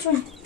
which one?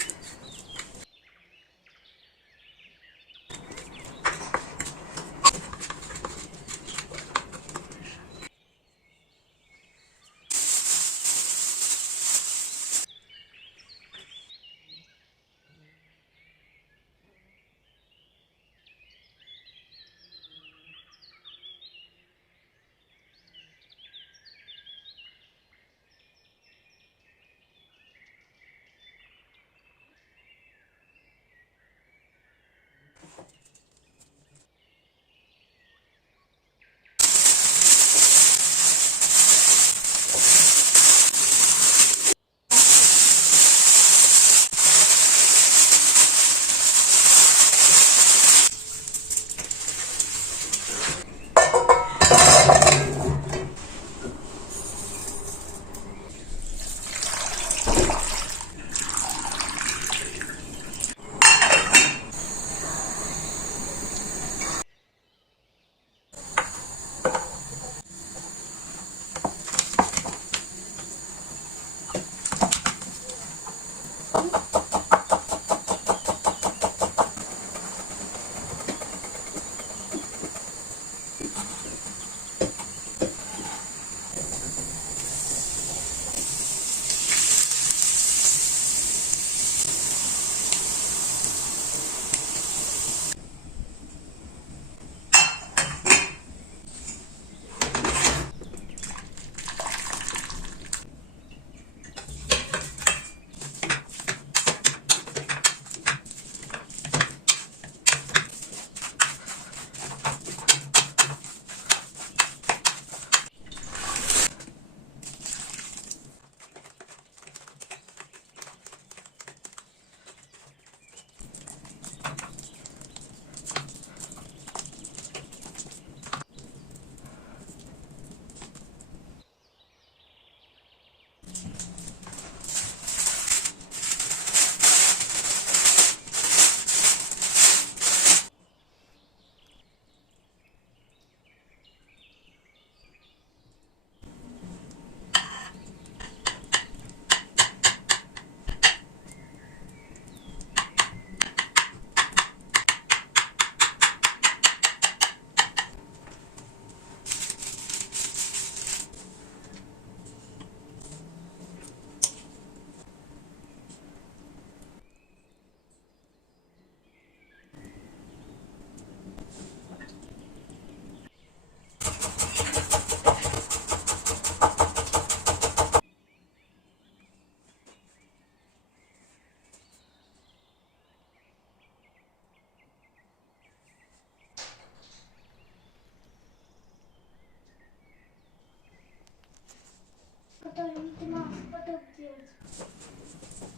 Потом ты можешь потом делать.